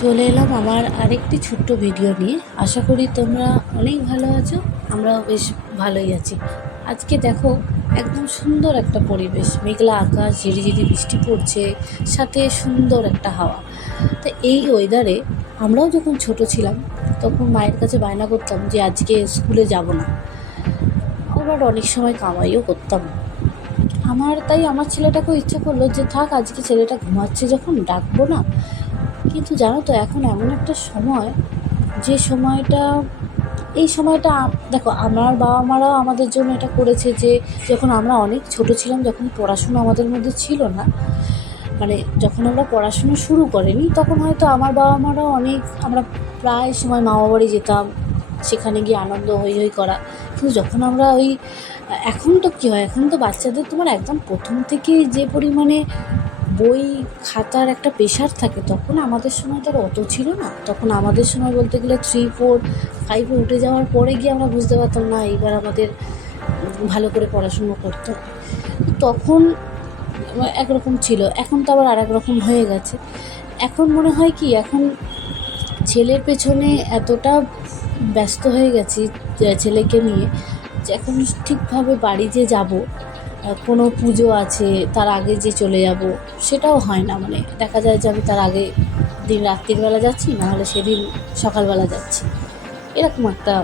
চলে এলাম আমার আরেকটি ছোট্ট ভিডিও নিয়ে। আশা করি তোমরা অনেক ভালো আছো, আমরাও বেশ ভালোই আছি। আজকে দেখো, একদম সুন্দর একটা পরিবেশ। মেঘলা আকাশ, ঝিরিঝিরি বৃষ্টি পড়ছে, সাথে সুন্দর একটা হাওয়া। তো এই ওয়েদারে আমরাও যখন ছোট ছিলাম, তখন মায়ের কাছে বায়না করতাম যে আজকে স্কুলে যাব না। আবার অনেক সময় কামাইও করতাম। আমার তাই আমার ছেলেটাকেও ইচ্ছে করল যে থাক, আজকে ছেলেটা ঘুমাচ্ছে যখন, ডাকবো না। কিন্তু জানো তো, এখন এমন একটা সময়, যে সময়টা, এই সময়টা দেখো, আমার বাবা মারাও আমাদের জন্য এটা করেছে যে, যখন আমরা অনেক ছোট ছিলাম, যখন পড়াশুনো আমাদের মধ্যে ছিল না মানে যখন আমরা পড়াশুনো শুরু করিনি, তখন হয়তো আমার বাবা মারাও অনেক, আমরা প্রায় সময় মামা বাড়ি যেতাম সেখানে গিয়ে আনন্দ হই হই করা। কিন্তু যখন আমরা ওই, এখন তো কী হয়? এখন তো বাচ্চাদের তোমার একদম প্রথম থেকেই যে পরিমাণে বই খাতার একটা প্রেশার থাকে, তখন আমাদের সময় তো অত ছিল না। তখন আমাদের সময় বলতে গেলে থ্রি ফোর ফাইভে উঠে যাওয়ার পরে গিয়ে আমরা বুঝতে পারতাম না, এইবার আমাদের ভালো করে পড়াশুনো করতো। তখন একরকম ছিল, এখন তো আবার আর রকম হয়ে গেছে। এখন মনে হয় কি? এখন ছেলের পেছনে এতটা ব্যস্ত হয়ে গেছি ছেলেকে নিয়ে যে এখন ঠিকভাবে বাড়ি যে যাব কোনো পুজো আছে, তার আগে যে চলে যাব, সেটাও হয় না। মানে দেখা যায় যে আমি তার আগে দিন রাত্রিবেলা যাচ্ছি নাহলে সেদিন সকালবেলা যাচ্ছি। এরকম একটা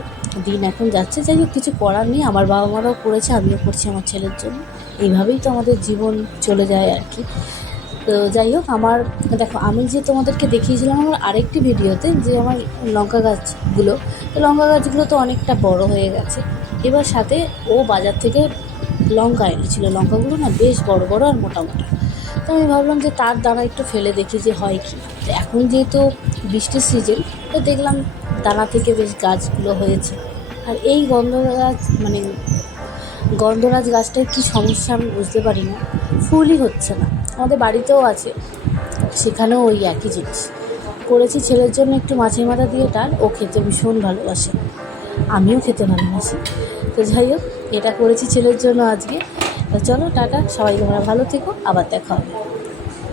দিন এখন যাচ্ছে। যাই হোক, কিছু করার নেই। আমার বাবা মারাও করেছে, আমিও করছি আমার ছেলের জন্য। এইভাবেই তো আমাদের জীবন চলে যায় আর কি। তো যাই হোক, আমার, দেখো, আমি যে তোমাদেরকে দেখিয়েছিলাম আমার আরেকটি ভিডিওতে যে আমার লঙ্কা গাছগুলো, তো লঙ্কা গাছগুলো তো অনেকটা বড় হয়ে গেছে। এবার সাথে ও বাজার থেকে লঙ্কা এনেছিল। লঙ্কাগুলো না বেশ বড় বড় আর মোটা মোটা। তো আমি ভাবলাম যে তার দানা একটু ফেলে দেখি যে হয় কি। তো এখন যেহেতু বৃষ্টির সিজন তো দেখলাম দানা থেকে বেশ গাছগুলো হয়েছে। আর এই গন্ধ গাছ মানে গন্ধরাজ গাছটার কী সমস্যা আমি বুঝতে পারি না। ফুলই হচ্ছে না। আমাদের বাড়িতেও আছে। সেখানেও ওই একই জিনিস। করেছি ছেলের জন্য একটু মাছের মাথা দিয়ে টান ও খেতে ভীষণ ভালোবাসে। আমিও খেতে ভালোবাসি। তো যাই হোক, এটা করেছি ছেলের জন্য আজকে। তো চলো, টাটা। সবাই তোমরা ভালো থেকো। আবার দেখা হবে।